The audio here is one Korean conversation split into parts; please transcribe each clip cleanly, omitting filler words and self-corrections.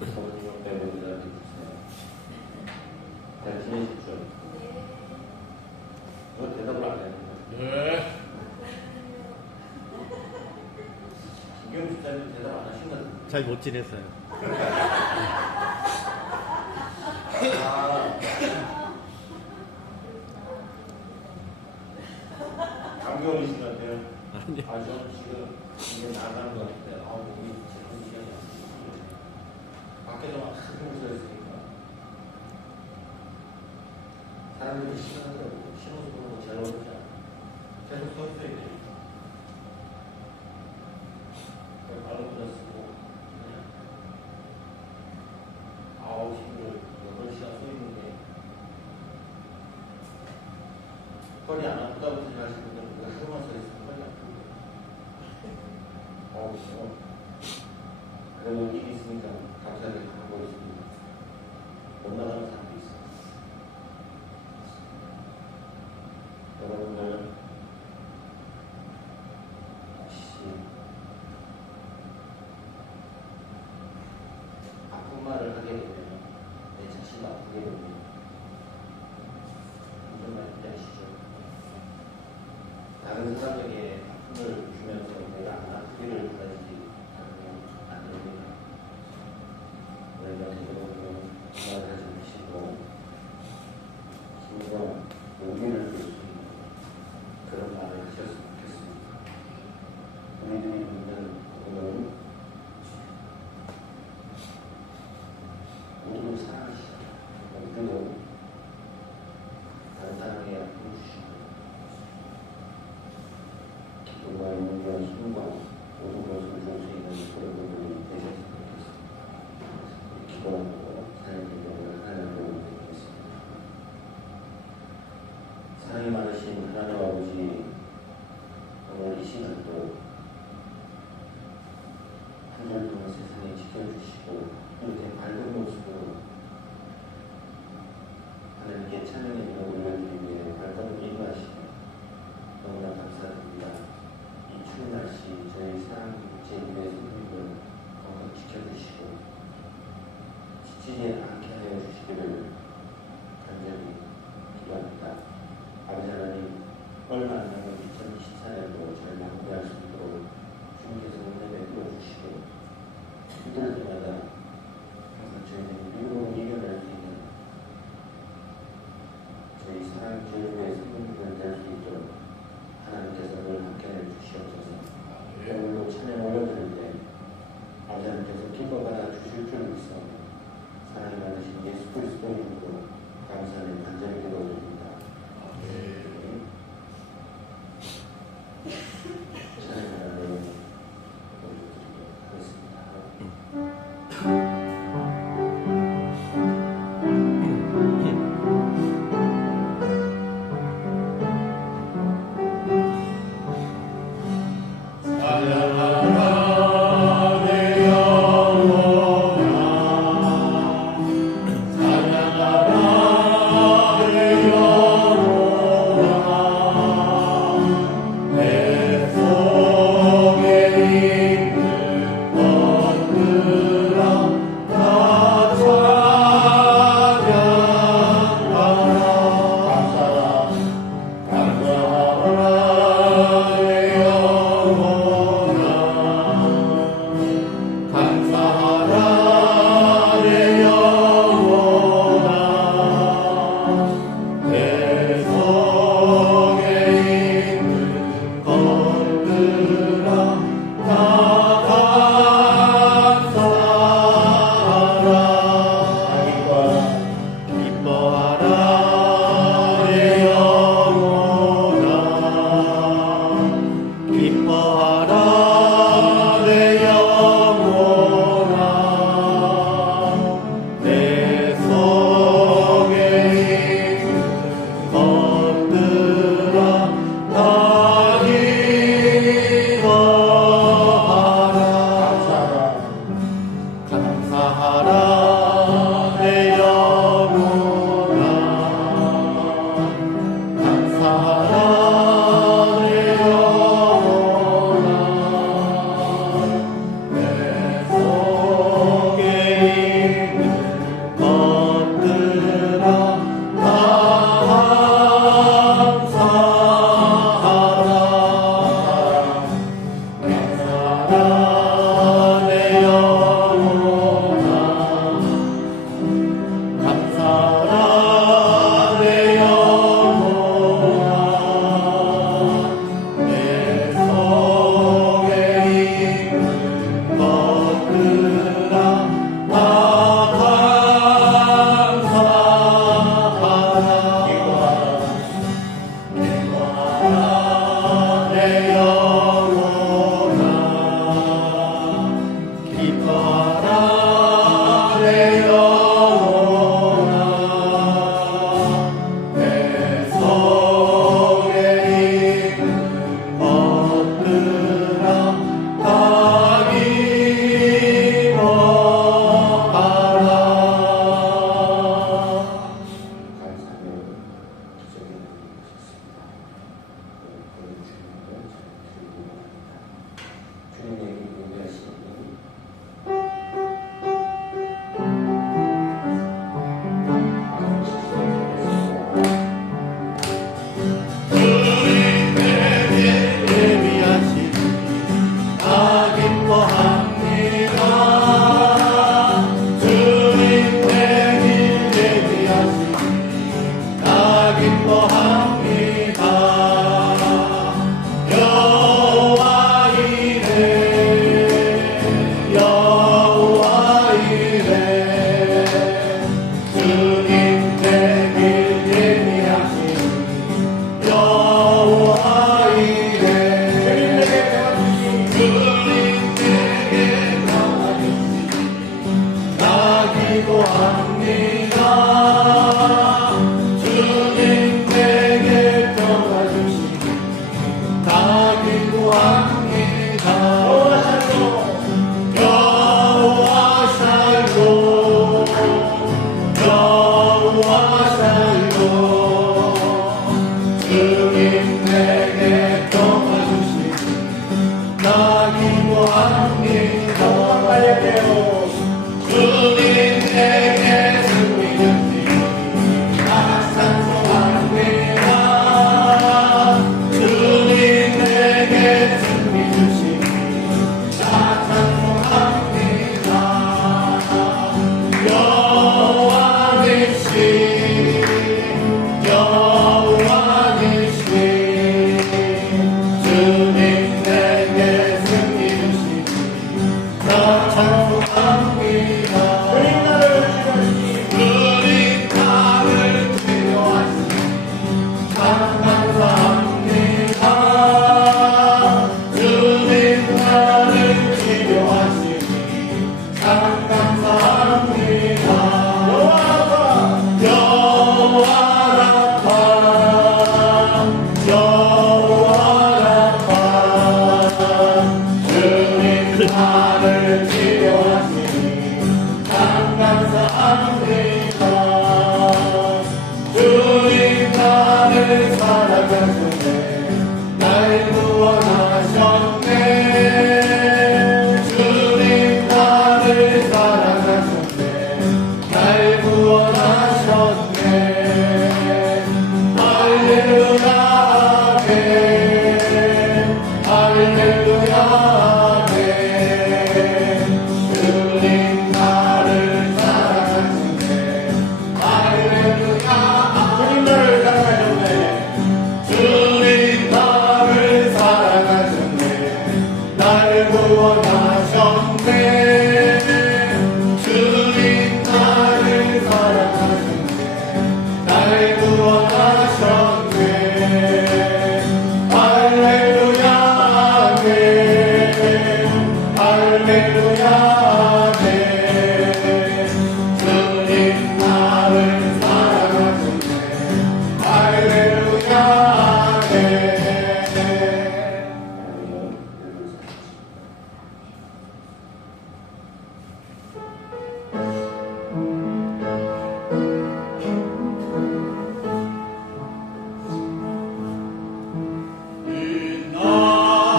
어머님은 빼고 대답해 주세요. 잘 지내십시오. 너 대답을 안 해요. 네. 김경수 집사님 대답 안 하신 것 같은데. 잘 못 지냈어요. 아, 감기 걸리신 것 같아요. 아니, 아, 저는 지금 이게 나가는 것 같은데, 아, 몸이 제대로 시간이 안 나요. 밖에도 막 크게 서 있으니까. 사람들이 신호도 보는 거 잘 어렵지 않아. 계속 서 있어야 돼. 발로 그냥 쓰고, 그냥. 아우, 힘들어. 8시간 서 있는 게. 허리 안 아프다고 생각하시는 분들은 그 하루만 서 있으면 허리 아프고. 어우, 싫어. 그래도 일이 있으니까 감사하게 가고 있습니다. 못 나가는 사람도 있어. 여러분들, 혹시 아픈 말을 하게 되면 내 자신도 아프게 됩니다. 무슨 말인지 아시죠? 다른 사람에게 아픔을 주면서 내가 안 아프기를 바라지 않으면 안 됩니다. 우리가 되도록 말을 하지 마시고 힘과 용기를 줄 수 있는 그런 말을 하셨으면 좋겠습니다. 우리들이 믿는 오늘은 모두를 사랑하시잖아요. 모두도 다른 사람에게 아픔을 주시고 기도와 용기와 힘과 모든 것을 줄 수 있는 그런 분들이 되셨으면 좋겠습니다. 기도하고 하나님께 영광을 하나님께 드리겠습니다. 사랑이 많으신 하나님 아버지, 오늘 이 시간도 한 달 동안 세상에 지켜주시고 이렇게 밝은 모습으로 하나님께 찬양의 기도 올려드리기 위해 발걸음을 인도하시며 너무나 감사드립니다. 이 추운 날씨 저희 사랑 제2의 손님을 건강 지켜주시고 지치지 않게 하여 주시기를 간절히 기도합니다. 아버지 하나님, 얼마 안 남은 2024년도 잘 마무리할 수 있도록 주님께서 은혜 베풀어 주시고 힘들 때마다 항상 저희들이 믿음으로 이겨낼 수 있는 저희 사랑 제일교회 성도님들 될 수 있도록 하나님께서 늘 함께해 주시옵소서. 오늘도 찬양 올려드릴 때 아버지 하나님께서 기뻐 받아 주실 줄 믿사오니 사랑이 많으신 예수 그리스도 이름으로 감사하는 간절히 기도드립니다. 찬양 하나님 올려드리도록 하겠습니다.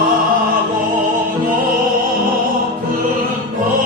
빛나고 높은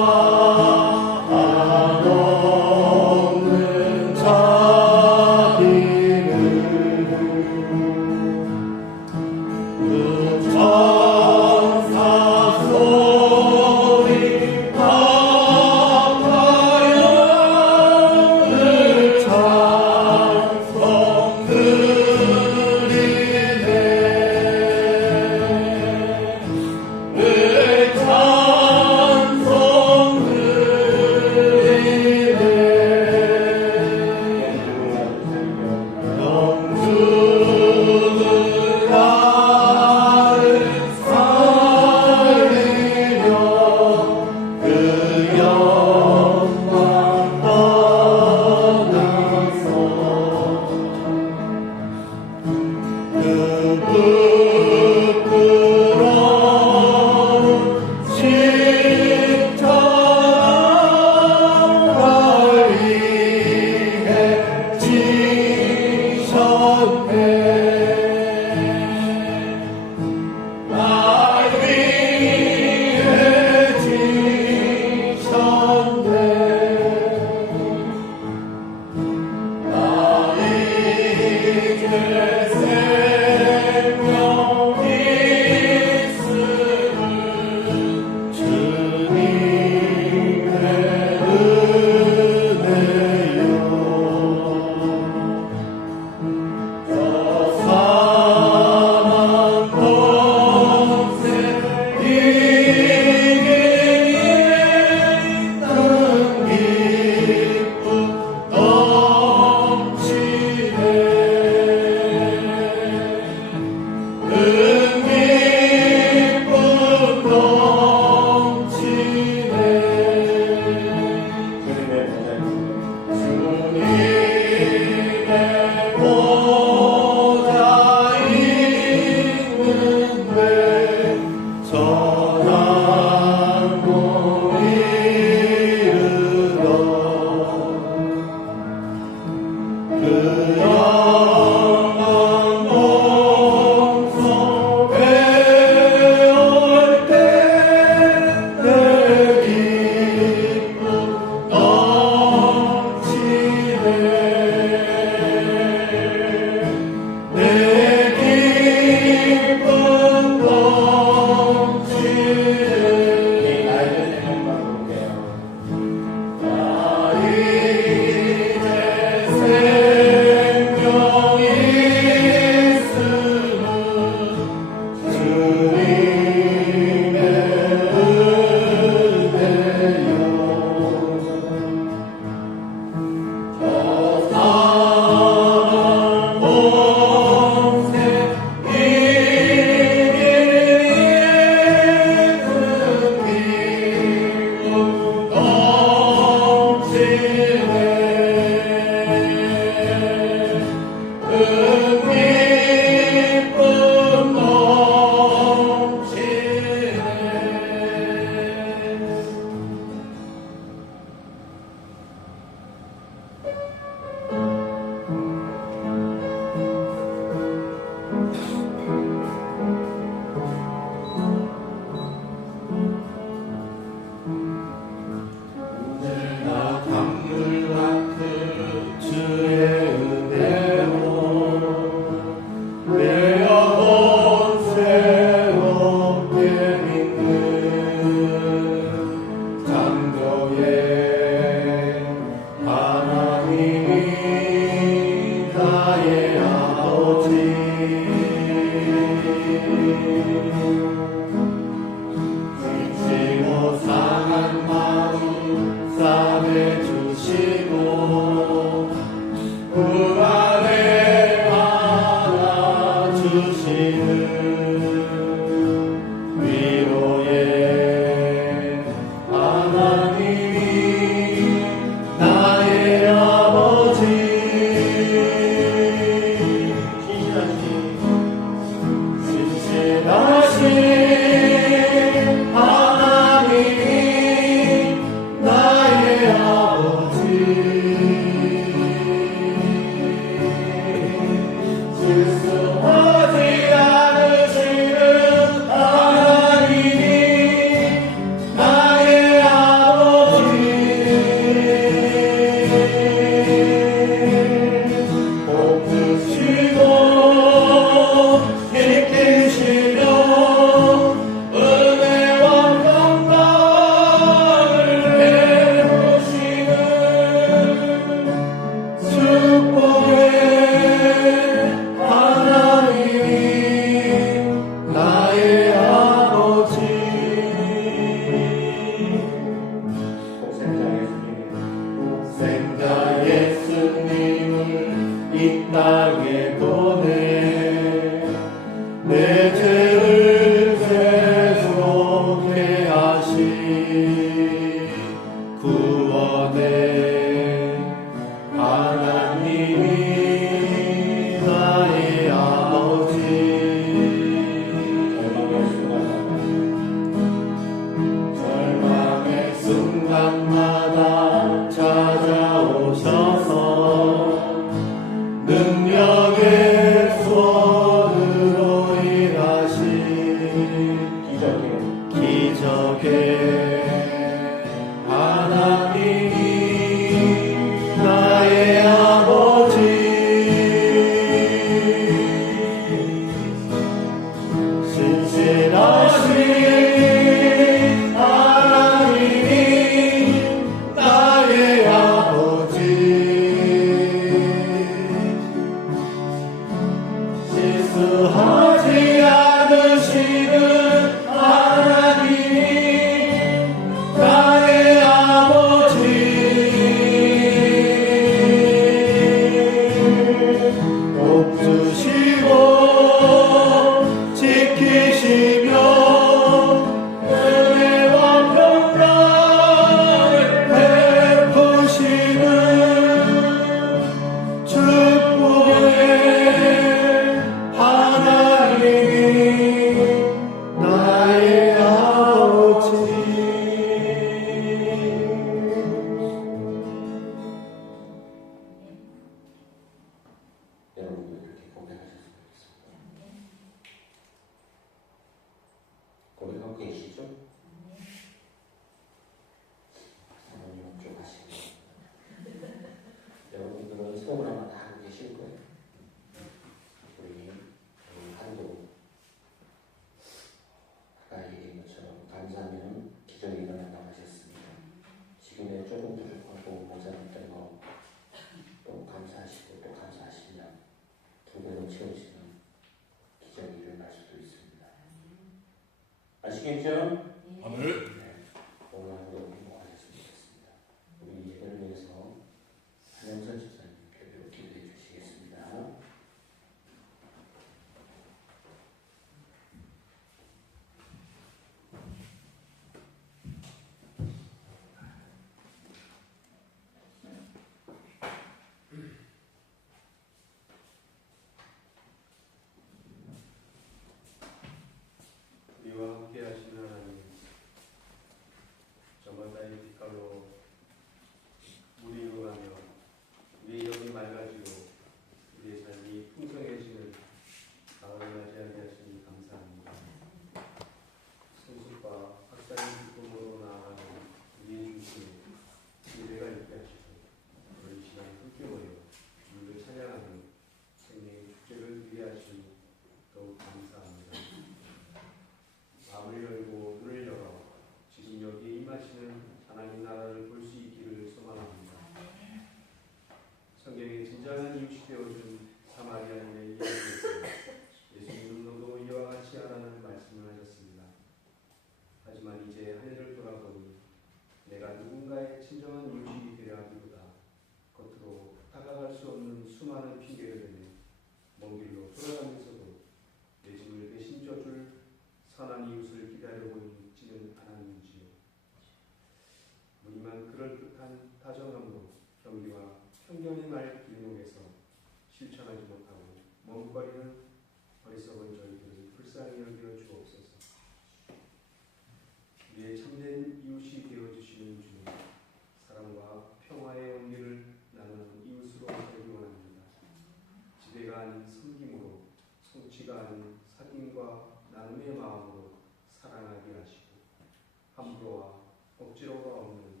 억지로가 없는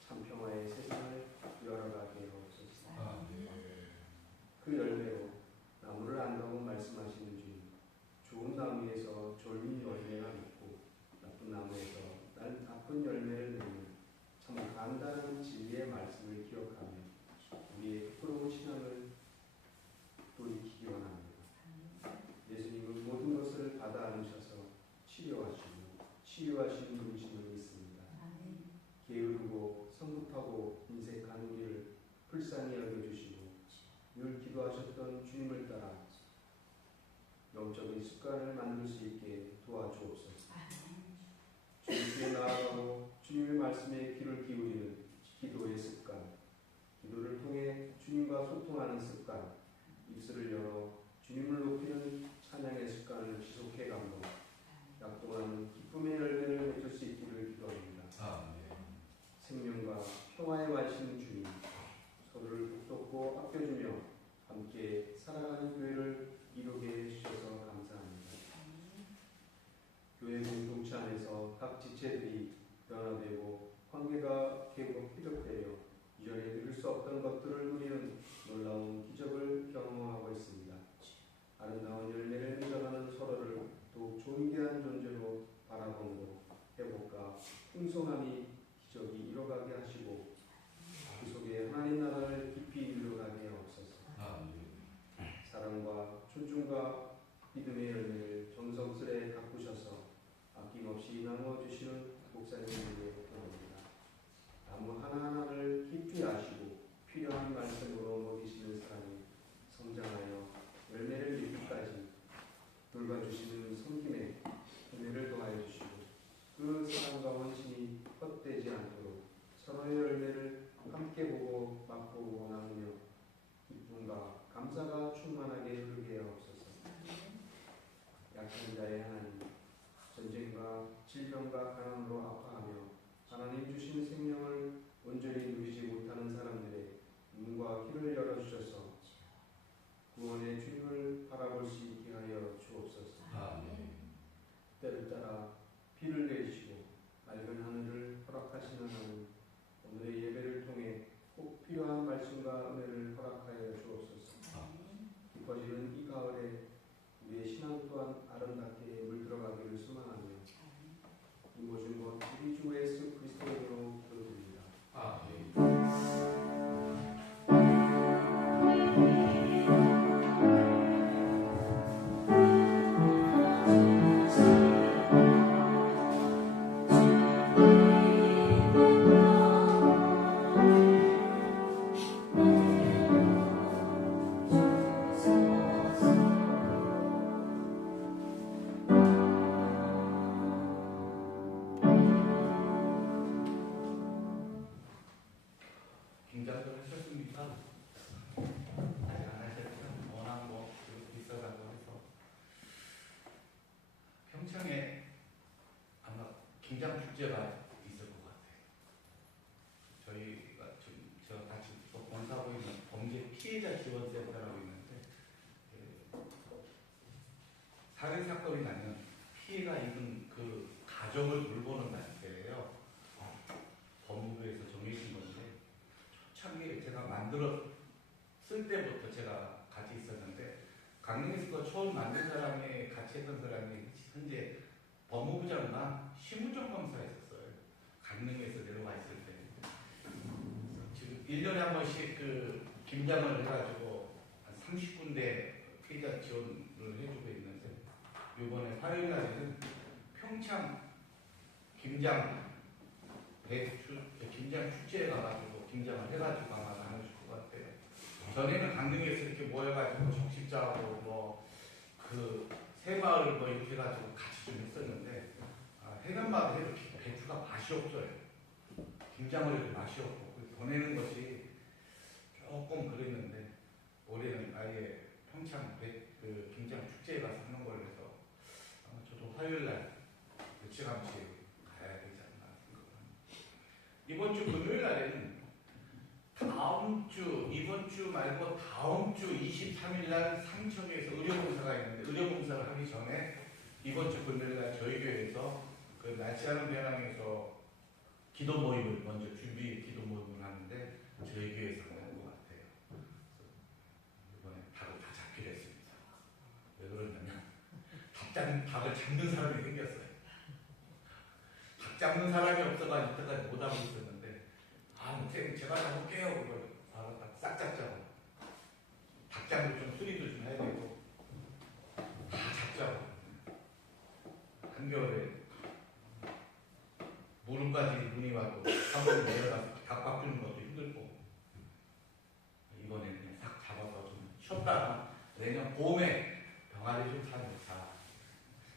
참평화의 세상을 열어가게 하옵소서. 그 열매로 나무를 안다고 말씀하시는 주님, 좋은 나무에서 좋은 열매가 있고 나쁜 나무에서 나쁜 열매를 내는 참 간단한 진리의 말씀을 기억하며 우리의 부끄러운 신앙을 돌이키기 원합니다. 예수님은 모든 것을 받아 안으셔서 치유하시는 분이심을 믿습니다. 게으르고 성급하고 인색한 우리를 불쌍히 여겨주시고 늘 기도하셨던 주님을 따라 영적인 습관을 만들 수 있게 도와주옵소서. 주님께 나아가고 주님의 말씀에 귀를 기울이는 기도의 습관, 기도를 통해 주님과 소통하는 습관, 입술을 열어 주님을 높이는 찬양의 습관을 지속해가며 약동하는 기쁨의 열매를 맺을 수 있기를 기도합니다. 생명과 평화의 완신 주님, 서로를 북돋고 아껴주며 함께 살아가는 교회를 이루게 해주셔서 감사합니다. 교회 공동체 안에서 각 지체들이 변화되고 관계가 회복되어 이전에 누릴 수 없던 것들을 누리는 놀라운 기적을 경험하고 있습니다. 아름다운 열매를 맺어가는 서로를 더욱 존귀한 존재로 바라보므로 회복과 풍성함이 기적이 이뤄가게 하시고 그 속에 하나님 나라를 깊이 이루어가게 하옵소서. 사랑과 존중과 믿음의 열매를 정성스레 가꾸셔서 아낌없이 나누어주시는 목사님에게 기도합니다. 나무 하나하나를 깊이 아시고 필요한 말씀으로 먹이시는 사람이 성장하여 열매를 맺기까지 돌봐주시는 섬김에 은혜를 더하여 주시고 그 사랑과 원심이 헛되지 않도록 서로의 열매를 함께 보고 맛보고 나누며 기쁨과 감사가 충만하게 흐르게 하옵소서. 약한 자의 하나님, 전쟁과 질병과 가난으로 아파하며 하나님 주신 생명을 온전히 누리지 못하는 사람들의 눈과 귀를 열어주셔서 구원의 주님을 바라볼 수 있게 하여 주옵소서. 때를 따라 비를 내리시고 맑은 하늘을 허락하시는 하나님, 오늘의 예배를 통해 꼭 필요한 말씀과 은혜를 허락하여 주옵소서. 깊어지는 이 가을에 우리의 신앙 또한 아름답게 물들어가기를 소망하며 이 모든 것 우리 주 예수 그리스도로 기도드립니다. 긴장을 하셨습니까? 아직 안 하셨죠? 워낙 비싸다고 해서 평창에 아마 김장 축제가 있을 것 같아요. 저희가 지금 저 같이 봉사하고 있는 범죄 피해자 지원센터라고 있는데 살인 사건이 나면 피해가 입은 그 가족을 돌보는 단체예요. 법무부에서 정해진 건데 초창기에 제가 만들었을 때부터 제가 같이 있었는데 강릉에서 그 처음 만든 사람이 같이 했던 사람이 현재 법무부 장관 심우정 검사였었어요. 강릉에서 내려와 있을 때 지금 1년에 한 번씩 그 김장을 해가지고 한 30군데 피해자 지원을 해주고 있는데 이번에 화요일 날에는 평창 김장 축제에 가가지고 김장을 해가지고 아마 나눠줄 것 같아요. 전에는 강릉에서 이렇게 모여가지고 적십자하고 그 새마을 이렇게 해가지고 같이 좀 했었는데 해남마다 이렇게 배추가 맛이 없어요. 김장을 해도 맛이 없고 보내는 것이 조금 그랬는데 올해는 아예 평창 그 김장 축제에 가서 하는 걸로 해서 저도 화요일날 일찌감치 가야 되지 않나 생각합니다. 이번 주 금요일 날에는 이번 주 말고 다음 주 23일 날 삼척에서 의료봉사가 있는데 의료봉사를 하기 전에 이번 주 금요일 날 저희 교회에서 그 날씨 하는 배낭에서 기도 닭을 잡는 사람이 생겼어요. 닭 잡는 사람이 없어가지고 이때까지 못 하고 있었는데, 선생님 제가 잡을게요. 그걸 바로 딱 잡자고. 닭 잡는 좀 수리도 좀 해야 되고, 다 잡자고. 한겨울에 무릎까지 눈이 와도 한번 내려가서 닭 바꾸는 것도 힘들고, 이번에 그냥 싹 잡아서 좀 쉬었다가 내년 봄에 병아리 좀 사놓자.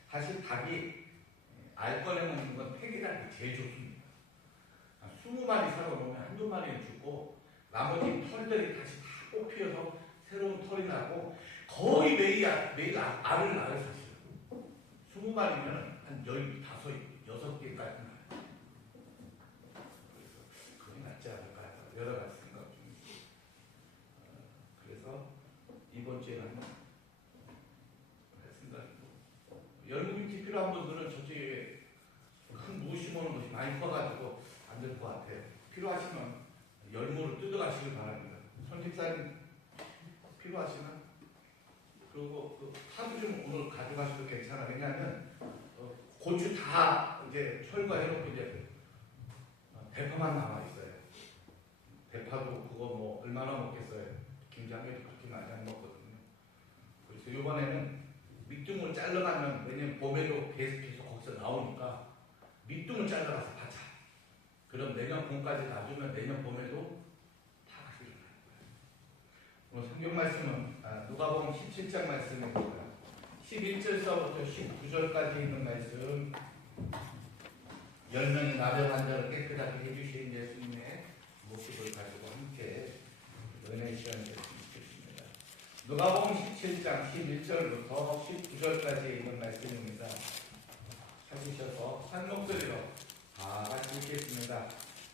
사실 닭이 알 꺼내 먹는 건 팩이라는 게 제일 좋습니다. 20마리 사놓으면 한두 마리는 죽고 나머지 털들이 다시 다 뽑혀서 새로운 털이 나고 거의 매일 알을 낳아요. 사실 20마리면 한 15, 6개까지 나요. 그래서 그게 낫지 않을까 여러 가지 생각 중이고, 그래서 이번 주에는 열무김치 필요한 분들은 저쪽에 큰 무 심어놓은 것이 많이 커가지고 안 될 것 같아요. 필요하시면 열무를 뜯어가시길 바랍니다. 손집사님 필요하시면. 그리고 그 파도 좀 오늘 가져가셔도 괜찮아. 왜냐하면 고추 다 이제 철거해놓고 이제 대파만 남아 있어요. 대파도 그거 뭐 얼마나 먹겠어요. 김장에도 그렇게 많이 안 먹거든요. 그래서 이번에는 밑둥을 잘라가면, 왜냐면 봄에도 계속해서 거기서 나오니까 밑둥을 잘라가서 파자. 그럼 내년 봄까지 놔두면 내년 봄에도 다 같이 일어날 거예요. 오늘 성경 말씀은 누가복음 17장 말씀입니다. 11절서부터 19절까지 있는 말씀, 10명의 나병 환자를 깨끗하게 해주신 예수님의 모습을 가지고 함께 은혜 시간을 드리겠습니다. 누가복음 17장 11절부터 19절까지 있는 말씀입니다. 찾으셔서 한 목소리로 다 같이 읽겠습니다.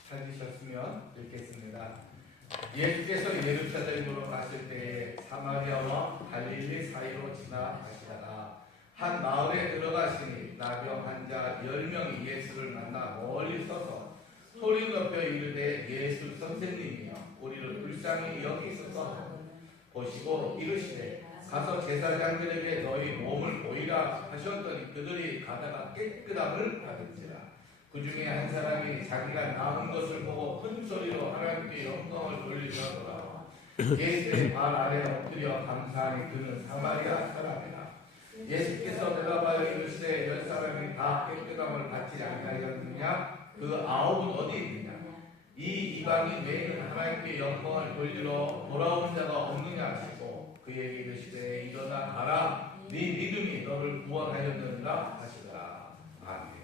찾으셨으면 읽겠습니다. 예수께서 예루살렘으로 갔을 때에 사마리아와 갈릴리 사이로 지나가시다가 한 마을에 들어가시니 나병 환자 10명이 예수를 만나 멀리 서서 소리 높여 이르되 예수 선생님이여 우리를 불쌍히 여기소서. 보시고 이르시되 가서 제사장들에게 너희 몸을 보이라 하셨더니 그들이 가다가 깨끗함을 받은지라. 그 중에 한 사람이 자기가 나은 것을 보고 큰 소리로 하나님께 영광을 돌리더라. 예수의 발 아래 엎드려 감사하니 그는 사마리아 사람이라. 예수께서 대답하여 이르시되 10사람이 다 깨끗함을 받지 아니하였느냐? 그 9은 어디 있느냐? 이 이방인 외에는 하나님께 영광을 돌리러 돌아온 자가 없느냐 하시고 그에게 이르시되 일어나 가라. 네 믿음이 너를 구원하였느니라 하시더라. 아멘.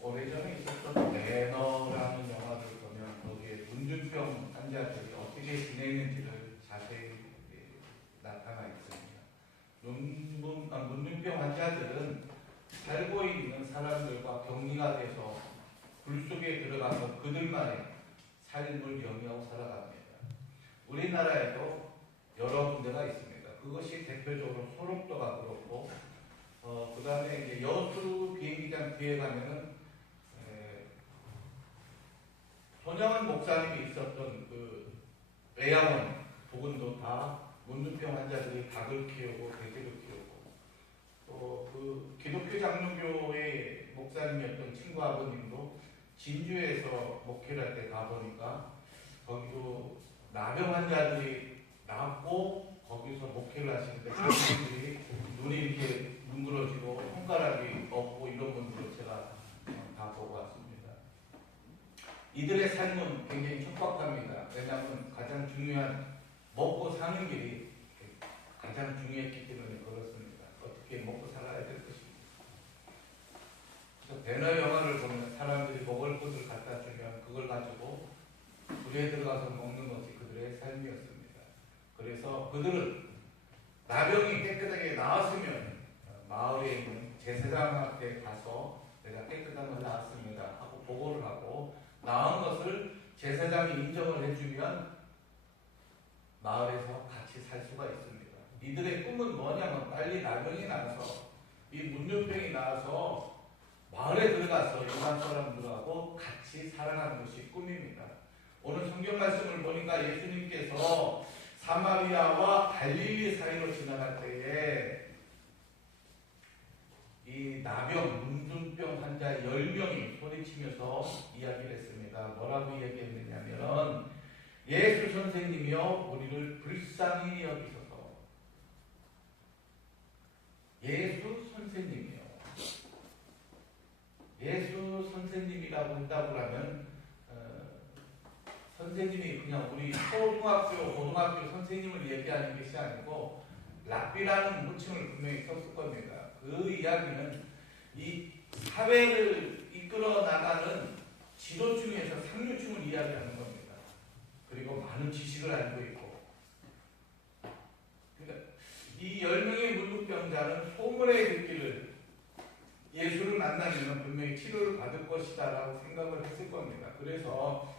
오래전에 있었던 매너라는 영화를 보면 거기에 문준병 환자들이 어떻게 지내는지를 자세히 나타나 있습니다. 문준병 환자들은 살고 있는 사람들과 격리가 돼서 불 속에 들어가서 그들만의 삶을 영위하고 살아갑니다. 우리나라에도 여러 군데가 있습니다. 그것이 대표적으로 소록도가 그렇고, 그 다음에 이제 여수 비행기장 뒤에 가면은 손영은 목사님이 있었던 그 외양원 부근도 다 문준병 환자들이 닭을 키우고 돼지를 키우고, 또 그 기독교 장로교의 목사님이었던 친구 아버님도 진주에서 목회를 할 때 가보니까 거기도 나병 환자들이 낳고 거기서 목회를 하시는데 그런 분들이 눈이 이렇게 뭉그러지고 손가락이 없고 이런 분들을 제가 다 보고 왔습니다. 이들의 삶은 굉장히 촉박합니다. 왜냐하면 가장 중요한 먹고 사는 길이 가장 중요했기 때문에 그렇습니다. 어떻게 먹고 살아야 될 것입니다. 그래서 배너 영화를 보면 사람들이 먹을 것을 갖다 주면 그걸 가지고 불에 들어가서 먹는 것이 그들의 삶이었습니다. 그래서 그들은 나병이 깨끗하게 나았으면 마을에 있는 제사장 앞에 가서 내가 깨끗함을 나았습니다 하고 보고를 하고, 나은 것을 제사장이 인정을 해주면 마을에서 같이 살 수가 있습니다. 이들의 꿈은 뭐냐면 빨리 나병이 나서 이 문준병이 나서 마을에 들어가서 일반 사람들하고 같이 살아가는 것이 꿈입니다. 오늘 성경 말씀을 보니까 예수님께서 사마리아와 갈릴리 사이로 지나갈 때에 이 나병, 문준병 환자 10명이 소리치면서 이야기를 했습니다. 뭐라고 이야기했느냐면, 예수 선생님이여 우리를 불쌍히 여기소서. 예수 선생님이요. 예수 선생님이라고 한다고 하면 선생님이 그냥 우리 초등학교, 고등학교 선생님을 얘기하는 것이 아니고 랍비라는 호칭을 분명히 썼을 겁니다. 그 이야기는 이 사회를 이끌어 나가는 지도층에서 상류층을 이야기하는 겁니다. 그리고 많은 지식을 알고 있고, 그러니까 이 10명의 문둥병자는 소문에 듣기를 예수를 만나면 분명히 치료를 받을 것이다 라고 생각을 했을 겁니다. 그래서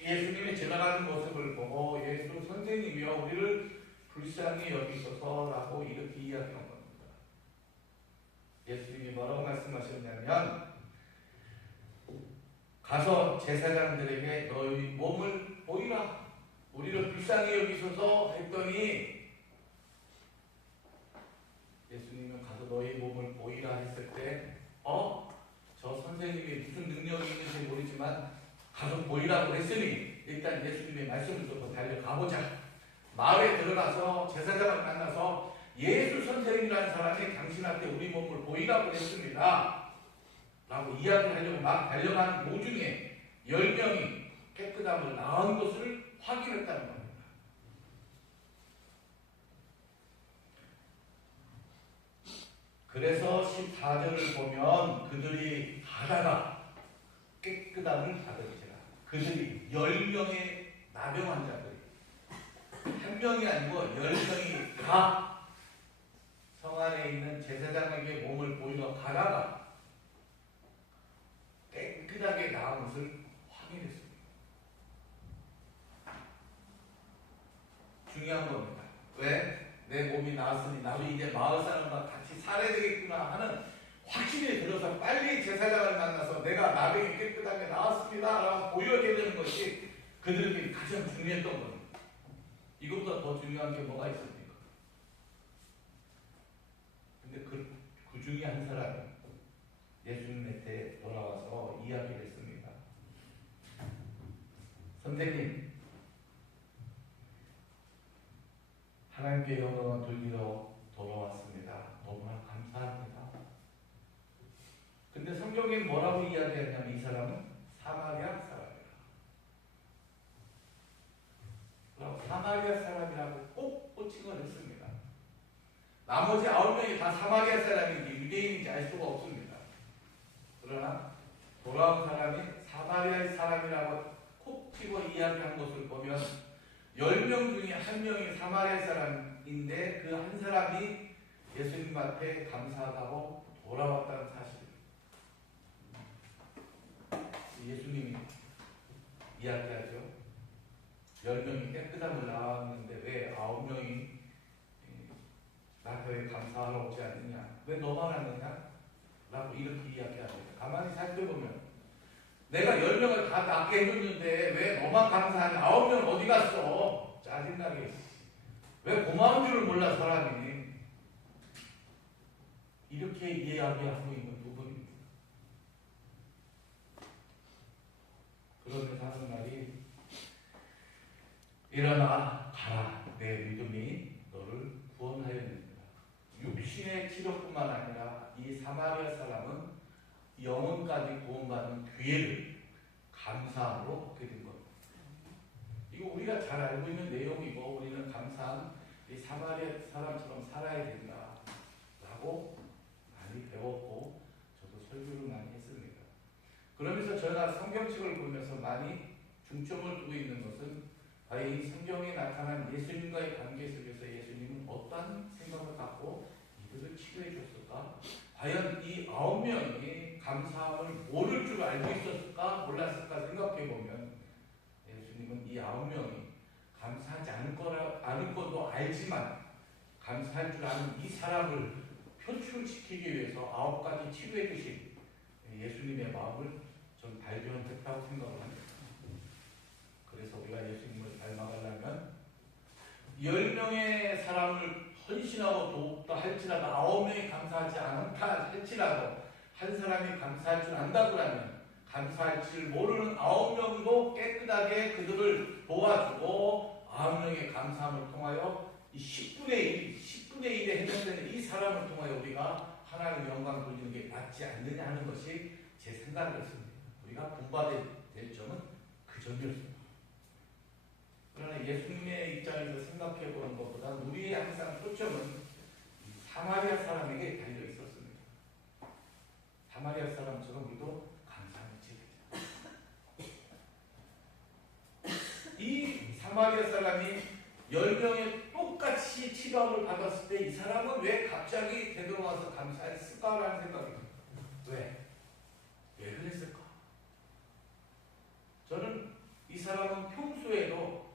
예수님이 지나가는 모습을 보고 예수 선생님이여 우리를 불쌍히 여기소서라고 이렇게 이야기한 겁니다. 예수님이 뭐라고 말씀하셨냐면, 가서 제사장들에게 너희 몸을 보이라, 우리를 불쌍히 여기소서 했더니, 예수님은 가서 너희 몸을 보이라 했을 때 저 선생님이 무슨 능력이 있는지 모르지만 가서 보이라고 했으니 일단 예수님의 말씀을 듣고 달려가보자. 마을에 들어가서 제사장을 만나서 예수 선생님이라는 사람이 당신한테 우리 몸을 보이라고 했습니다 라고 이야기하려고 막 달려가는 도중에 10명이 깨끗함을 나은 것을 확인했다는 겁니다. 그래서 14절을 보면 그들이 가다가 깨끗함을 받으리라. 그들이 10명의 나병 환자들이, 한 명이 아니고 10명이 다 성 안에 있는 제사장에게 몸을 보이러 가다가 깨끗하게 나은 것을 확인했습니다. 중요한 겁니다. 왜? 내 몸이 나았으니 나도 이제 마을 사람과 같이 살아야 되겠구나 하는 확신이 들어서 빨리 제사장을 만나서 내가 나병이 깨끗하게 나았습니다 라고 보여드리는 것이 그들에게 가장 중요했던 겁니다. 이것보다 더 중요한 게 뭐가 있습니까? 근데 그 중에 한 사람이 예수님 밑에 돌아와서 이야기를 했습니다. 선생님, 하나님께 영광을 돌리러 돌아왔습니다. 너무나 감사합니다. 성경엔 뭐라고 이야기하냐면 이 사람은 사마리아 사람이라. 그럼 사마리아 사람이라고 꼭 호칭을 했습니다. 나머지 9명이 다 사마리아 사람인지 유대인인지 알 수가 없습니다. 그러나 돌아온 사람이 사마리아의 사람이라고 콕 집어 이야기한 것을 보면 10명 중에 1명이 사마리아 사람인데 그 한 사람이 예수님 앞에 감사하다고 돌아왔다는 사실입니다. 예수님이 이야기하죠. 10명이 깨끗함을 나왔는데 왜 9명이 나한테 왜 감사하러 오지 않느냐? 왜 너만 왔느냐? 라고 이렇게 이야기합니다. 가만히 살펴보면 내가 10명을 다 낫게 해줬는데 왜 너만 감사하냐? 9명은 어디 갔어? 짜증나게. 왜 고마운 줄을 몰라 사람이. 이렇게 이야기하고 있는 부분입니다. 그러면서 하는 말이 일어나 가라. 내 믿음이 너를 구원하였느니라. 육신의 치료뿐만 아니라 이 사마리아 사람은 영혼까지 구원받는 기회를 감사함으로 얻게 된 겁니다. 이거 우리가 잘 알고 있는 내용이고 우리는 감사한 이 사마리아 사람처럼 살아야 된다라고 많이 배웠고 저도 설교를 많이 했습니다. 그러면서 제가 성경책을 보면서 많이 중점을 두고 있는 것은 과연 이 성경에 나타난 예수님과의 관계 속에서 예수님은 어떠한 생각을 갖고 이들을 치료해 줬을까? 과연 이 9명이 감사함을 모를 줄 알고 있었을까? 몰랐을까? 생각해 보면 예수님은 이 9명이 감사하지 않을 것도 알지만 감사할 줄 아는 이 사람을 표출시키기 위해서 9가지 치료해 주신 예수님의 마음을 좀 발견했다고 생각을 합니다. 그래서 우리가 예수님을 닮아가려면 10명의 사람을 헌신하고 돕다 할지라도 9명이 감사하지 않다 할지라도 한 사람이 감사할 줄 안다 그러면 감사할 줄 모르는 9명도 깨끗하게 그들을 도와주고 9명의 감사함을 통하여 이 10분의 1에 해당되는 이 사람을 통하여 우리가 하나님의 영광 돌리는 게 맞지 않느냐 하는 것이 제 생각이었습니다. 우리가 본받아야 될 점은 그 점이었습니다. 그러나 예수님의 입장에서 생각해 보는 것보다 우리의 항상 초점은 사마리아 사람에게 달려 있었습니다. 사마리아 사람처럼 우리도 감사하는 지혜자. 이 사마리아 사람이 10명의 똑같이 치료함을 받았을 때 이 사람은 왜 갑자기 되돌아와서 감사했을까라는 생각입니다. 왜 그랬을까? 저는 이 사람은 평소에도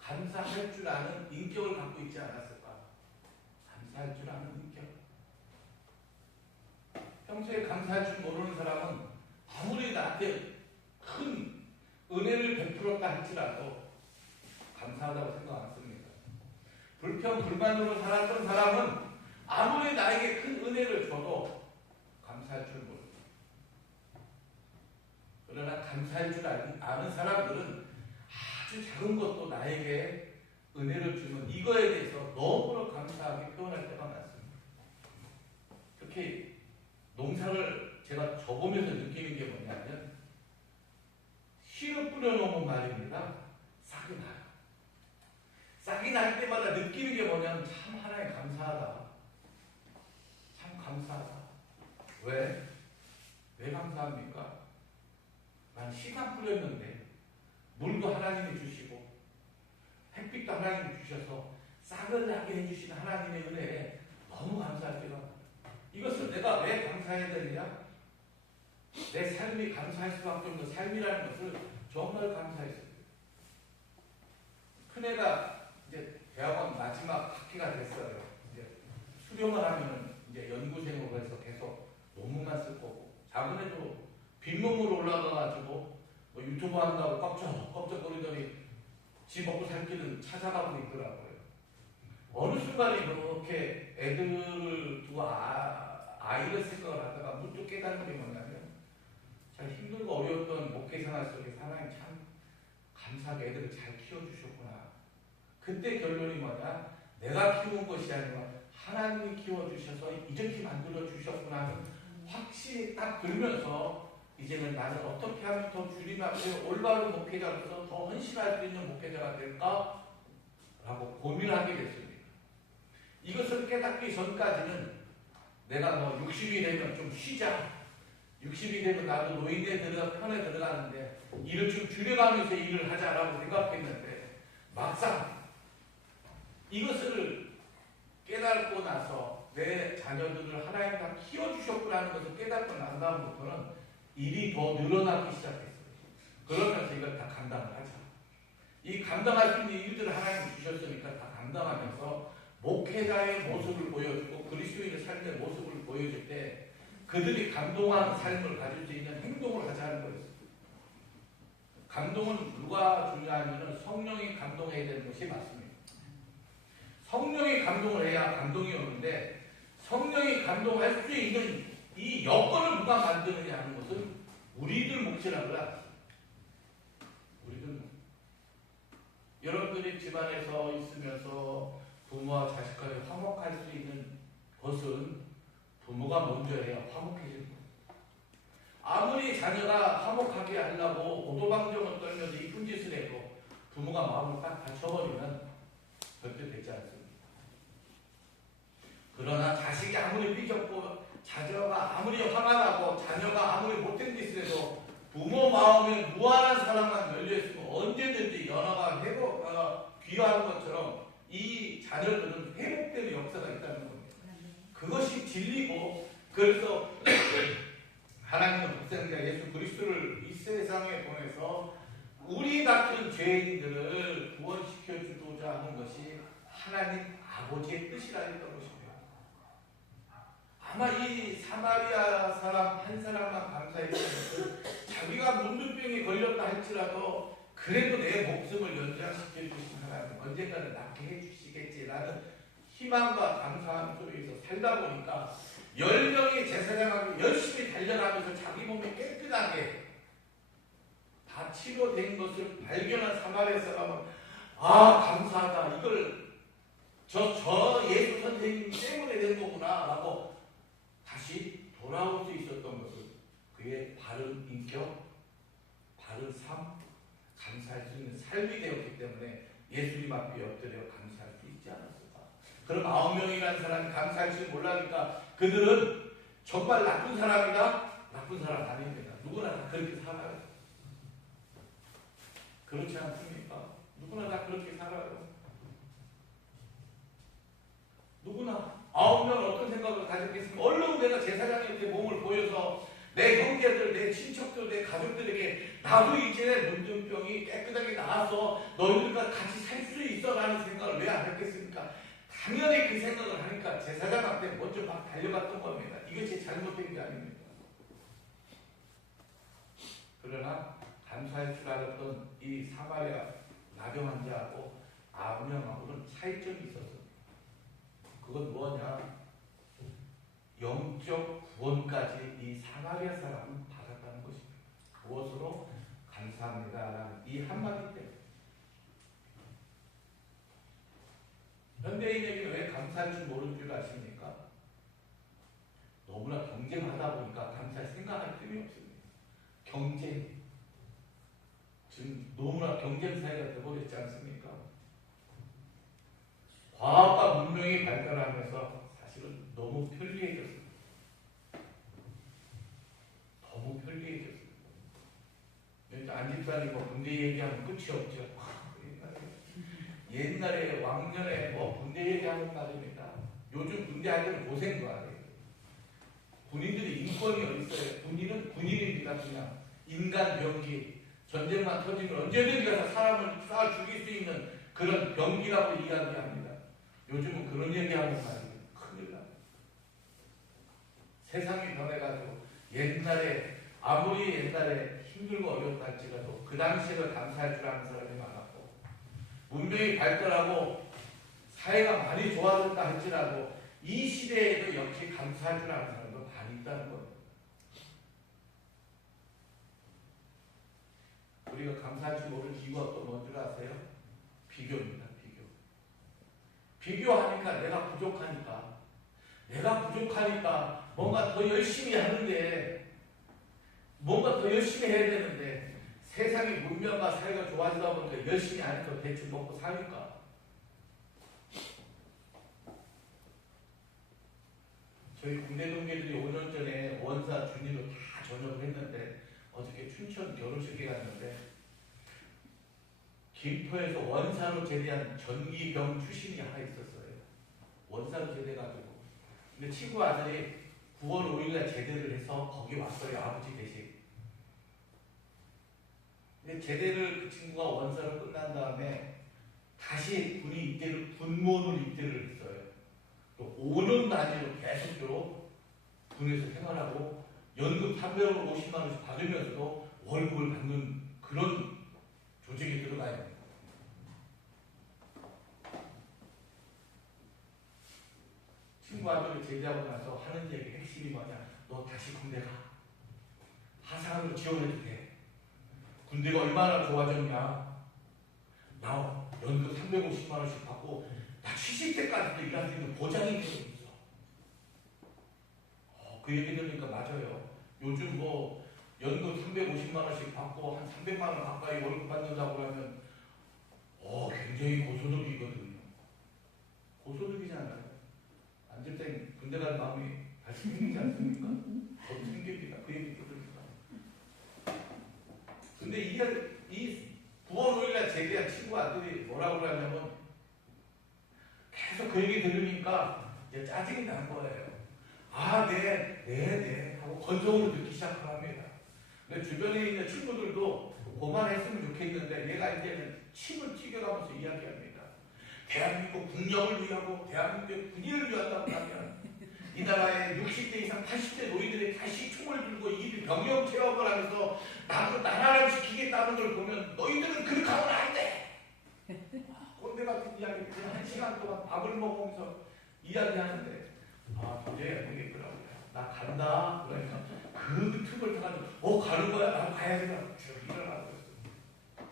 감사할 줄 아는 인격을 갖고 있지 않았을까? 감사할 줄 아는 인격. 평소에 감사할 줄 모르는 사람은 아무리 나한테 큰 은혜를 베풀었다 할지라도 감사하다고 생각 안 씁니다. 불평, 불만으로 살았던 사람은 아무리 나에게 큰 은혜를 줘도 감사할 줄 모릅니다. 그러나 감사할 줄 아는 사람들은 아주 작은 것도 나에게 은혜를 주면 이거에 대해서 너무나 감사하게 표현할 때가 많습니다. 특히 농사를 제가 접으면서 느끼는 게 뭐냐면 씨를 뿌려놓으면 말입니다. 싹이 나요. 싹이 날 때마다 느끼는 게 뭐냐면 참 하나님 감사하다. 참 감사하다. 왜 감사합니까? 난 씨만 뿌렸는데 물도 하나님이 주시고 햇빛도 하나님이 주셔서 싹을 나게 해주신 하나님의 은혜에 너무 감사할 때가 많아요. 이것을 내가 왜 감사해야 되느냐? 내 삶이 감사할 수밖에 없는 삶이라는 것을 정말 감사했습니다. 큰애가 이제 대학원 마지막 학기가 됐어요. 이제 수료만 하면은 이제 연구생으로 해서 계속 논문만 쓸 거고, 작은애도 빈몸으로 올라가가지고 뭐 유튜브 한다고 껍적거리더니 지 먹고 살 길은 찾아가고 있더라고요. 어느 순간에 그렇게 애들을 두고 아이를 생각을 하다가 문득 깨닫는 게 뭐냐면 참 힘들고 어려웠던 목회 생활 속에 하나님 참 감사하게 애들을 잘 키워주셨구나. 그때 결론이 뭐냐? 내가 키운 것이 아니라 하나님이 키워주셔서 이렇게 만들어주셨구나 하는 확신이 딱 들면서 이제는 나는 어떻게 하면 더 주님 앞에 올바른 목회자로서 더 헌신할 수 있는 목회자가 될까? 라고 고민하게 됐습니다. 이것을 깨닫기 전까지는 내가 뭐 60이 되면 좀 쉬자. 60이 되면 나도 노인네 편에 들어가는데 일을 좀 줄여가면서 일을 하자라고 생각했는데 막상 이것을 깨닫고 나서 내 자녀들을 하나님 다 키워주셨구나는 것을 깨닫고 난 다음부터는 일이 더 늘어나기 시작했어요. 그러면서 이걸 다 감당을 하자. 이 감당할 수 있는 일들을 하나님 주셨으니까 다 감당하면서 목회자의 모습을 보여주고 그리스도인의 삶의 모습을 보여줄 때 그들이 감동하는 삶을 가질 수 있는 행동을 하자는 거였어요. 감동은 누가 중요하냐면 성령이 감동해야 되는 것이 맞습니다. 성령이 감동을 해야 감동이 오는데 성령이 감동할 수 있는 이 여건을 누가 만드느냐 하는 것은 우리들 몫이라고요. 우리들 몫. 여러분들이 집안에서 있으면서 부모와 자식 간에 화목할 수 있는 것은 부모가 먼저 해야 화목해지는 거예요. 아무리 자녀가 화목하게 하려고 오도방정을 떨면서 이쁜 짓을 해도 부모가 마음을 딱 다쳐버리면 절대 되지 않습니다. 그러나 자식이 아무리 삐졌고 자녀가 아무리 화가 나고 자녀가 아무리 못된 짓을 해도 부모 마음에 무한한 사랑만 열려있으면 언제든지 연화가 귀화하는 것처럼 이 자녀들은 회복되는 역사가 있다는 겁니다. 그것이 진리고 그래서 하나님은 독생자 예수 그리스도를 이 세상에 보내서 우리 같은 죄인들을 구원시켜 주고자 하는 것이 하나님 아버지의 뜻이라 했던 것입니다. 아마 이 사마리아 사람 한 사람만 감사했던 것은 자기가 문둥병에 걸렸다 할지라도 그래도 내 목숨을 연장시켜 주신 하나님 언젠가는 낫게 해주시겠지라는 희망과 감사함 속에서 살다 보니까 10명의 제사장하고 열심히 달려가면서 자기 몸이 깨끗하게 다 치료된 것을 발견한 사마리아 사람은 감사하다. 이걸 저 예수 선생님 때문에 된 거구나 라고 다시 돌아올 수 있었던 것을 그의 바른 인격, 바른 삶, 감사할 수 있는 삶이 되었기 때문에 예수님 앞에 엎드려 감사할 수 있지 않았을까. 그럼 9명이라는 사람이 감사할 줄 몰라니까 그들은 정말 나쁜 사람이다? 나쁜 사람 아닙니다. 누구나 다 그렇게 살아요. 그렇지 않습니까? 누구나 다 그렇게 살아요. 누구나 9명은 어떤 생각을 가졌겠습니까? 얼른 내가 제사장한테 몸을 보여서 내 형제들, 내 친척들, 내 가족들에게 나도 이제 문둥병이 깨끗하게 나아서 너희들과 같이 살 수 있어 라는 생각을 왜 안 했겠습니까? 당연히 그 생각을 하니까 제사장 앞에 먼저 막 달려갔던 겁니다. 이것이 잘못된 게 아닙니다. 그러나 감사할 줄 알았던 이 사마리아 나병 환자하고 아브명하고는 차이점이 있었습니다. 그건 뭐냐? 영적 구원까지 이 사마리아 사람은 받았다는 것입니다. 무엇으로? 감사합니다라는 이 한마디 때문에. 현대인에게는 왜 감사할 줄 모르는 줄 아십니까? 너무나 경쟁하다 보니까 감사할 생각할 틈이 없습니다. 경쟁. 지금 너무나 경쟁 사회가 되어버렸지 않습니까? 과학과 문명이 발달하면서 사실은 너무 편리해졌습니다. 너무 편리해졌습니다. 안집사님 군대 얘기하면 끝이 없죠. 옛날에 왕년에 군대 얘기하는 말입니다. 요즘 군대 할 때는 고생도 안 해요. 군인들이 인권이 어디 있어요? 군인은 군인입니다. 그냥 인간 병기. 전쟁만 터지면 언제든지 가서 사람을 쏴 죽일 수 있는 그런 병기라고 이야기합니다. 요즘은 그런 얘기하는 말이에요. 큰일 나요. 세상이 변해가지고 아무리 옛날에 힘들고 어렵다 할지라도 그 당시에도 감사할 줄 아는 사람이 많았고 문명이 발달하고 사회가 많이 좋아졌다 할지라도 이 시대에도 역시 감사할 줄 아는 사람도 많이 있다는 거예요. 우리가 감사할 줄 모르는 이유가 또 뭔지 아세요? 비교입니다. 비교하니까 내가 부족하니까 뭔가 더 열심히 하는데 뭔가 더 열심히 해야 되는데 세상의 문명과 사회가 좋아지다 보니까 열심히 안 해도 대충 먹고 사니까. 저희 군대 동기들이 5년 전에 원사 준위로 다 전역을 했는데 어저께 춘천 결혼식에 갔는데 김포에서 원사로 제대한 전기병 출신이 하나 있었어요. 원사로 제대해가지고. 근데 친구 아들이 9월 5일날 제대를 해서 거기 왔어요. 아버지 대신. 근데 제대를 그 친구가 원사로 끝난 다음에 다시 군이 입대를 군무원으로 입대를 했어요. 또 5년 단위로 계속적으로 군에서 생활하고 연금 350만 원씩 받으면서도 월급을 받는 그런 조직에 들어가야 됩니다. 친구 아들이 제대하고 나서 하는 얘기 핵심이 뭐냐? 너 다시 군대 가. 하상으로 지원해도 돼. 군대가 얼마나 좋아졌냐? 나 연금 350만 원씩 받고 나 70대까지도 일할 수 있는 보장이 되어 있어. 그 얘기 들으니까 맞아요. 요즘 뭐 연금 350만 원씩 받고 한 300만 원 가까이 월급 받는다고 하면 굉장히 고소득이거든요. 고소득이잖아요. 앉을 땐 군대 갈 마음이 다시 생기지 않습니까? 저도 생깁니다. 그 얘기 들으니까. 근데 이 9월 5일날 제대한 친구 아들이 뭐라고 하냐면 계속 그 얘기 들으니까 이제 짜증이 난 거예요. 네 하고 건성으로 듣기 시작합니다. 근데 주변에 있는 친구들도 그만했으면 좋겠는데 얘가 이제는 침을 튀겨가면서 이야기합니다. 대한민국 국력을 위하고 대한민국의 군인을 위한다고 하면 이 나라의 60대 이상 80대 노인들이 다시 총을 들고 이 병영 체험을 하면서 나라를 지키겠다는 걸 보면 너희들은 그렇게 하면 안 돼! 꼰대 같은 이야기 그냥 1시간 동안 밥을 먹으면서 이야기하는데 도저히 안 되겠더라고요. 나 간다. 그러니까 그 틈을 타가지고 가는 거야? 나도 가야 되나? 쭉 일어나고 있어요.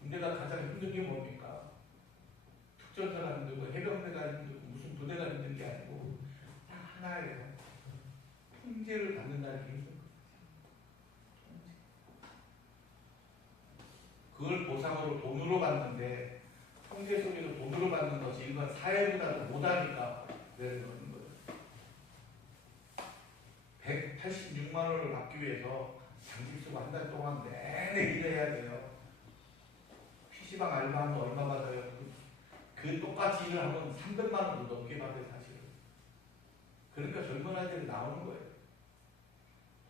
군대가 가장 힘든 게 뭡니까? 특전사가 힘들고 해병대가 힘들고 무슨 부대가 힘든 게 아니고 딱 하나예요. 통제를 받는다는 게 힘든 거예요. 그걸 보상으로 돈으로 받는데 통제 속에서 돈으로 받는 것이 일반 사회보다도 못하니까 그러는 거죠. 186만 원을 받기 위해서 장직 쓰고 한 달 동안 내내 일해야 돼요. PC방 알바하면 얼마 받아요? 그 똑같이 일을 하면 300만 원도 넘게 받아요, 사실은. 그러니까 젊은 아이들이 나오는 거예요.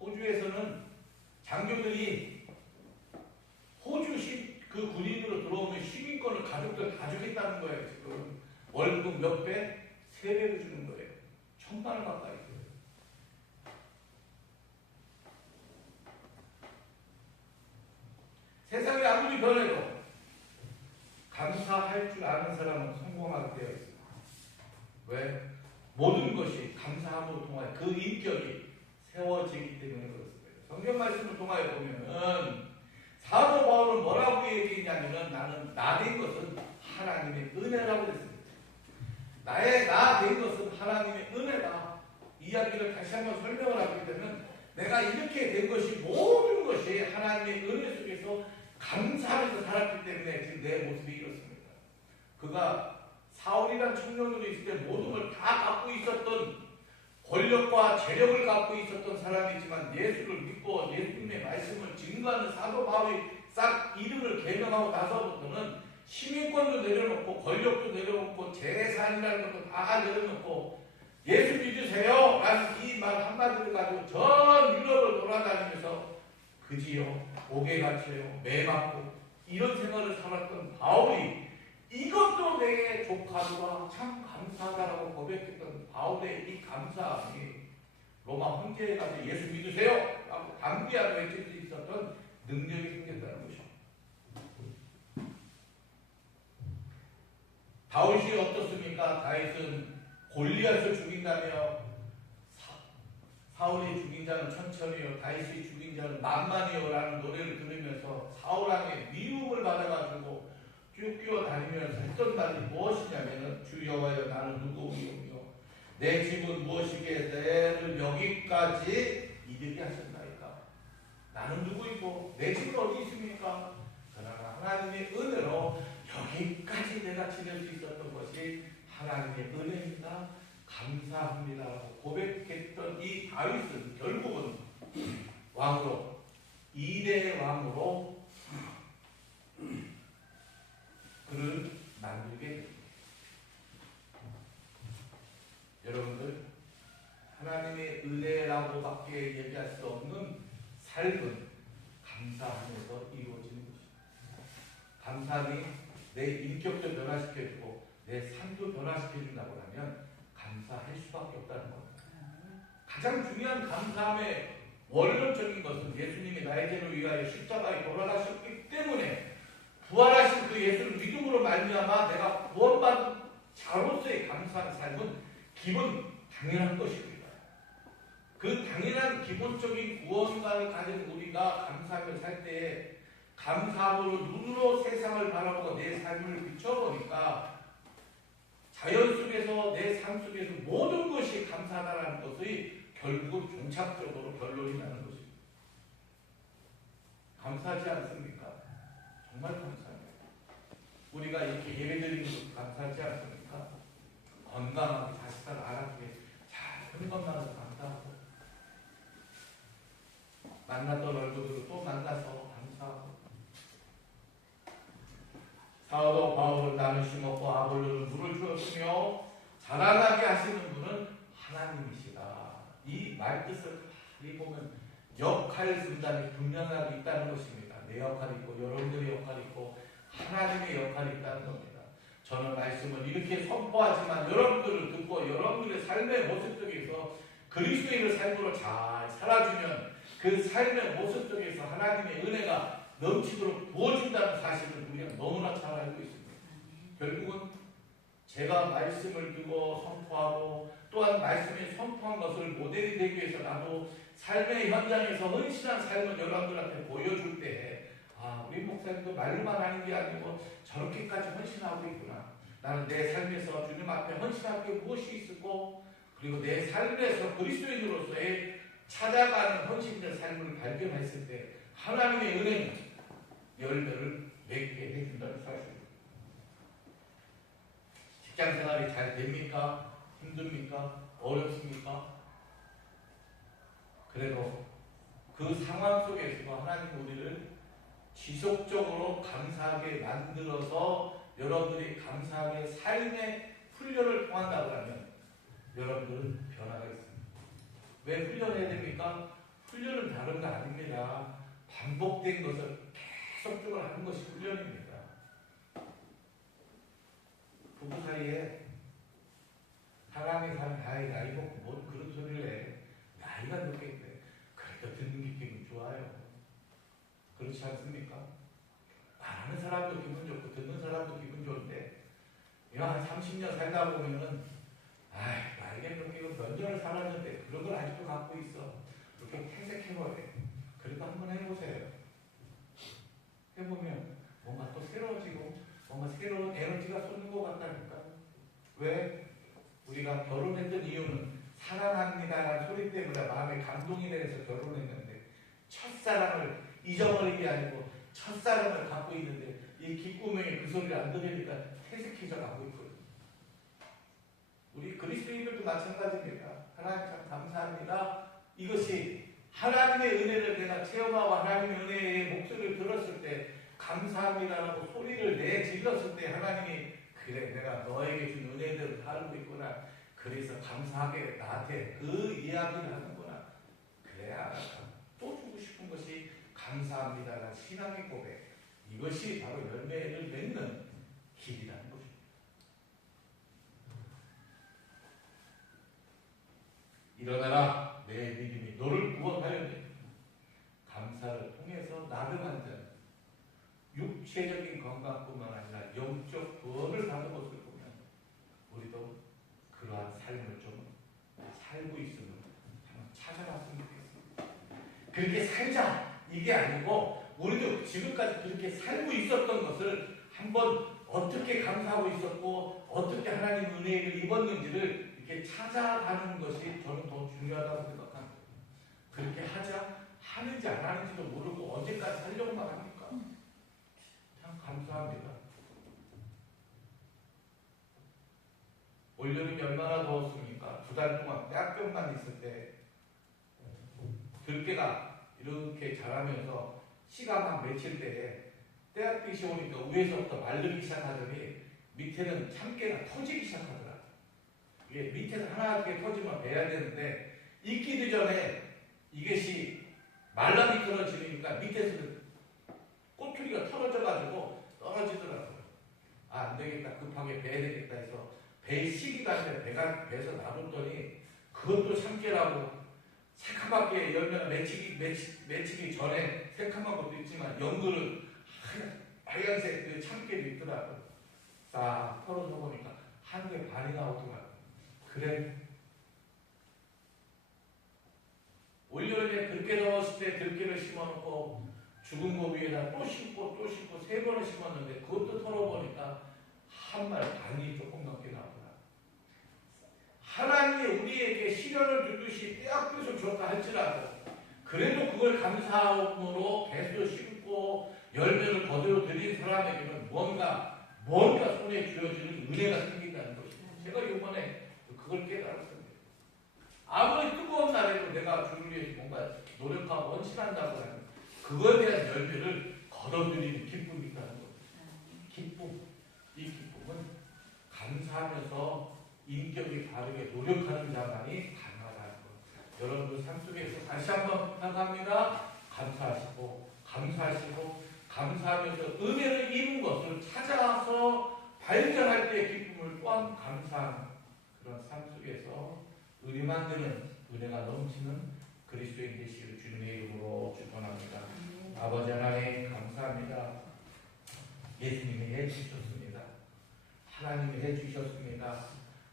호주에서는 장교들이 호주 그 군인으로 들어오면 시민권을 가족들 다 주겠다는 거예요, 지금. 월급 몇 배? 3배로 주는 거예요. 1,000만 원 가까이 줘요. 세상이 아무리 변해도 감사할 줄 아는 사람은 성공하게 되어 있습니다. 왜? 모든 것이 감사함으로 통하여 그 인격이 세워지기 때문에 그렇습니다. 성경 말씀을 통하여 보면은 사도 바울은 뭐라고 얘기했냐면은 나는 나 된 것은 하나님의 은혜라고 했습니다. 나 된 것은 하나님의 은혜다. 이야기를 다시 한번 설명을 하게 되면 내가 이렇게 된 것이 모든 것이 하나님의 은혜 속에서 감사하면서 살았기 때문에 지금 내 모습이 이렇습니다. 그가 사울이란 청년으로 있을 때 모든 걸 다 갖고 있었던 권력과 재력을 갖고 있었던 사람이지만 예수를 믿고 예수님의 말씀을 증거하는 사도 바울이 싹 이름을 개명하고 나서부터는 시민권도 내려놓고 권력도 내려놓고 재산이라는 것도 다 내려놓고 예수 믿으세요 라는 이 말 한마디를 가지고 전 유럽을 돌아다니면서 그지요, 옥에 갇혀요, 매 맞고 이런 생활을 살았던 바울이 이것도 내 조카들아 참 감사하다라고 고백했던 바울의 이 감사함이 로마 황제에 가서 예수 믿으세요 라고 강비하며 외칠 수 있었던 능력이 생겼다는 것이죠. 다윗이 어떻습니까? 다윗은 골리앗을 죽인다며 사울이 죽인 자는 천천히요 다윗이 죽인 자는 만만히요 라는 노래를 들으면서 사울왕의 미움을 받아가지고 쭉 뛰어다니면서 했던 말이 무엇이냐면은 주 여호와여 나는 누구이오며 내 집은 무엇이기에 너를 여기까지 가지 이득이 하셨나이까. 나는 누구이고 내 집은 어디 있습니까? 그러나 하나님의 은혜로 여기까지 내가 지낼 수 있었던 것이 하나님의 은혜입니다. 감사합니다라고 고백했던 이 다윗은 결국은 왕으로, 2대 왕으로 그를 만들게 됩니다. 여러분들, 하나님의 은혜라고밖에 얘기할 수 없는 삶은 감사하면서 이루어지는 것입니다. 감사함이 내 인격도 변화시켜주고 내 삶도 변화시켜준다고 하면 감사할 수밖에 없다는 겁니다. 가장 중요한 감사함의 원론적인 것은 예수님이 나의 죄를 위하여 십자가에 돌아가셨기 때문에 부활하신 그 예수를 믿음으로 말미암아 내가 구원받은 자로서의 감사한 삶은 기본 당연한 것입니다. 그 당연한 기본적인 구원관을 가진 우리가 감사하며 살 때에 감사함으로 눈으로 세상을 바라보고 내 삶을 비춰보니까 자연 속에서 내 삶 속에서 모든 것이 감사하다는 것의 결국은 종착적으로 결론이 나는 것입니다. 감사하지 않습니까? 정말 감사합니다. 우리가 이렇게 예배드리는 것도 감사하지 않습니까? 건강하게 자식들 알아보게 잘 큰 것만으로 감사하고 만났던 얼굴으로 또 만나서 감사하고 사도 바울은 나는 심었고 아볼로는 물을 주었으며 자라나게 하시는 분은 하나님이시다. 이 말뜻을 이 보면 역할 분담이 분명하게 있다는 것입니다. 내 역할이 있고 여러분들의 역할이 있고 하나님의 역할이 있다는 겁니다. 저는 말씀을 이렇게 선포하지만 여러분들을 듣고 여러분들의 삶의 모습 속에서 그리스도인의 삶으로 잘 살아주면 그 삶의 모습 속에서 하나님의 은혜가 넘치도록 부어진다는 사실을 우리가 너무나 잘 알고 있습니다. 결국은 제가 말씀을 두고 선포하고 또한 말씀에 선포한 것을 모델이 되기 위해서 나도 삶의 현장에서 헌신한 삶을 여러분들한테 보여줄 때 우리 목사님도 말로만 하는 게 아니고 저렇게까지 헌신하고 있구나. 나는 내 삶에서 주님 앞에 헌신할 게 무엇이 있었고 그리고 내 삶에서 그리스도인으로서의 찾아가는 헌신의 삶을 발견했을 때 하나님의 은혜는 열매를 맺게 해준다는 사실입니다. 직장생활이 잘 됩니까? 힘듭니까? 어렵습니까? 그래도 그 상황 속에서도 하나님 우리를 지속적으로 감사하게 만들어서 여러분들이 감사하게 삶의 훈련을 통한다고 하면 여러분들은 변화가 있습니다. 왜 훈련해야 됩니까? 훈련은 다른 거 아닙니다. 반복된 것을 계속적으로 하는 것이 훈련입니다. 부부 사이에 사랑의 사람 나이 먹고 뭔 그런 소리를 해. 나이가 늦겠대. 그래도 듣는 게 기분 좋아요. 그렇지 않습니까? 말하는 사람도 기분 좋고 듣는 사람도 기분 좋은데 한 30년 살다 보면은 나에게 그렇게 몇 년을 살았는데 그런 걸 아직도 갖고 있어. 그렇게 퇴색해버려. 그래도 한번 해보세요. 해보면 뭔가 또 새로워지고 뭔가 새로운 에너지가 솟는 것 같다니까. 왜? 우리가 결혼했던 이유는 사랑합니다라는 소리 때문에 마음에 감동이 돼서 결혼했는데 첫사랑을 잊어버린 게 아니고 첫사랑을 갖고 있는데 이 귓구멍에 그 소리를 안 들으니까 퇴색해져 가고 있거든요. 우리 그리스도인들도 마찬가지입니다. 하나님 참 감사합니다. 이것이 하나님의 은혜를 내가 체험하고 하나님의 은혜의 목소리를 들었을 때 감사합니다라고 소리를 내질렀을 때 하나님이 그래 내가 너에게 준 은혜들을 알고 있구나. 그래서 감사하게 나한테 그 이야기를 하는구나. 그래야 또 주고 싶은 것이 감사합니다라는 신앙의 고백. 이것이 바로 열매를 맺는 길이라는 것입니다. 일어나라 내 믿음이 너를 구원하였네. 감사를 통해서 나름한 자 육체적인 건강뿐만 아니라 영적 구원을 받은 것을 보면 우리도 그러한 삶을 좀 살고 있음을 한번 찾아봤으면 좋겠습니다. 그렇게 살자 이게 아니고 우리도 지금까지 그렇게 살고 있었던 것을 한번 어떻게 감사하고 있었고 어떻게 하나님 은혜를 입었는지를 이렇게 찾아가는 것이 저는 더 중요하다고 생각합니다. 하는지 안 하는지도 모르고 언제까지 하려고만 합니까? 참 감사합니다. 올여름이 얼마나 더웠습니까? 2달 동안 떼학병만 있을 때 들깨가 이렇게 자라면서 씨가 막 맺힐 때에 떼학빛이 오니까 위에서부터 마르기 시작하더니 밑에는 참깨가 터지기 시작하더라. 이게 밑에서 하나씩 터지면 베야 되는데 익기도 전에 이것이 말라 미끄러지니까 밑에서 꼬투리가 털어져가지고 떨어지더라고요. 아, 안 되겠다. 급하게 베야 되겠다 해서 배 시기가 안 돼. 배가 배서 놔뒀더니 그것도 참깨라고 새카맣게 열면 맺히기 전에 새카만 것도 있지만 연근은 하얀색 그 참깨도 있더라고요. 싹 털어서 보니까 한 개 반이 나오더라고요. 그래. 올여름에 들깨 넣었을 때 들깨를 심어놓고 죽은 거 위에다 또 심고 3번을 심었는데 그것도 털어보니까 한 말 반이 조금밖에 나오더라. 하나님이 우리에게 시련을 주듯이 떼약볕을 줬다 할지라도 그래도 그걸 감사함으로 배수도 심고 열매를 거두어 드린 사람에게는 뭔가 손에 쥐어지는 은혜가 생긴다는 것입니다. 제가 이번에 그걸 깨달았습니다. 아무리 뜨거운 날에도 내가 주를 위해서 뭔가 노력하고 헌신한다고 하면 그거에 대한 열매를 거둬들이는 기쁨이 있다는 겁니다. 기쁨. 이 기쁨은 감사하면서 인격이 바르게 노력하는 자만이 가능하다는 것. 여러분들 삶 속에서 다시 한번 부탁합니다. 감사하시고 감사하면서 은혜를 입은 것을 찾아서 발견할 때 기쁨을 또한 감사하는 그런 삶 속에서 은혜 만드는 은혜가 넘치는 그리스도인 되시기를 주님의 이름으로 축원합니다. 아버지 하나님 감사합니다. 예수님이 해주셨습니다. 하나님이 해주셨습니다.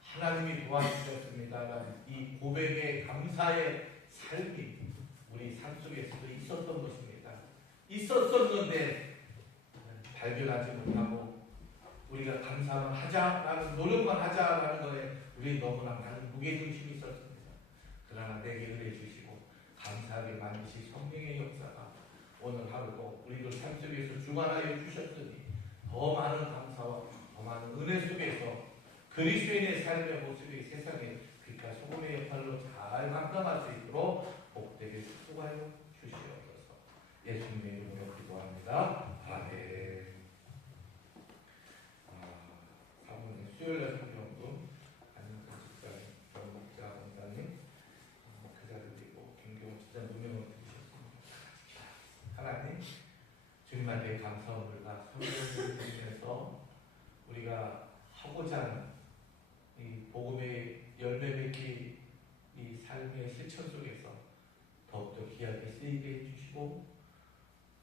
하나님이 도와주셨습니다. 이 고백의 감사의 삶이 우리 삶 속에서도 있었던 것입니다. 있었었는데 발견하지 못하고 우리가 감사만 하자라는 노력만 하자라는 것에 우리 너무나 많은 무게중심이 있었습니다. 그러나 내게 은혜 주시고 감사하게 만드신 성령의 역사가 오늘 하루도 우리들 삶 속에서 주관하여 주셨으니 더 많은 감사와 더 많은 은혜 속에서 그리스도인의 삶의 모습이 세상에 빛과 소금의 역할로 잘 감당할 수 있도록 복되게 축복하여 주시옵소서. 예수님의 이름으로 기도합니다. 아멘. 사모님 수요일날 성경도 안녕한 집사님, 정목자 원사님 그 자리도 있고 김경호 집사 누명을 드리셨습니다. 하나님 주님한테 감사함과 성경을 드리면서 우리가 하고자 하는 이 복음의 열매 맺기 이 삶의 실천 속에서 더욱더 귀하게 쓰이게 해주시고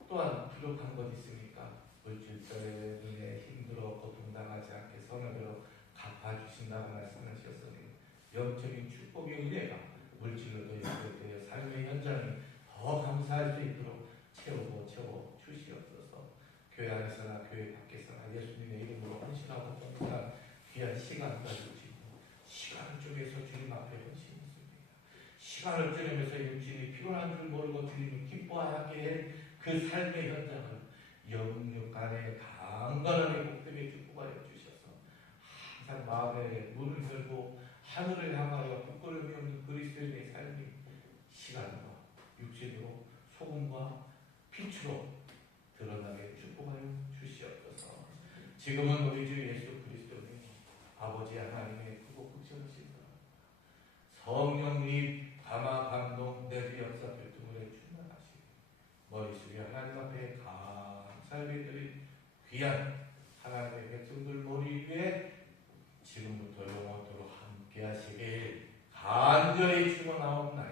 또한 부족한 것 있으니까 물질적인 힘들어 고통당하지 않게 선언으로 갚아주신다고 말씀하셨으니 영적인 축복의 은혜가 물질로도 연결되어 삶의 현장이 더 감사할 수 있도록 채워 주시옵소서. 교회 안에서나 교회 밖에서나 예수님의 이름으로 헌신하고 정말 귀한 시간을 주시고 시간을 쪼개서 주님 앞에 헌신했습니다. 시간을 쪼개면서 육신이 피곤한 줄 모르고 주님을 기뻐하게 그 삶의 현장을 영육 안에 강건하게 복되게 축복하여 주셔서 항상 마음의 문을 열고 하늘을 향하여 부끄러움이 없는 그리스도인의 삶이 시간과 육신으로 소금과 빛으로 드러나게 축복하여 주시옵소서. 지금은 우리 주 예수 그리스도님 아버지 하나님의 크고 극정하신 성령님 감화 감동 내주 역사 교통을 충만하시고 머리 숙여 하나님 앞에 감사를 드린 귀한 하나님의 백성들 머리 위에 지금부터 영원토록 함께 하시길 간절히 축원하옵나이다.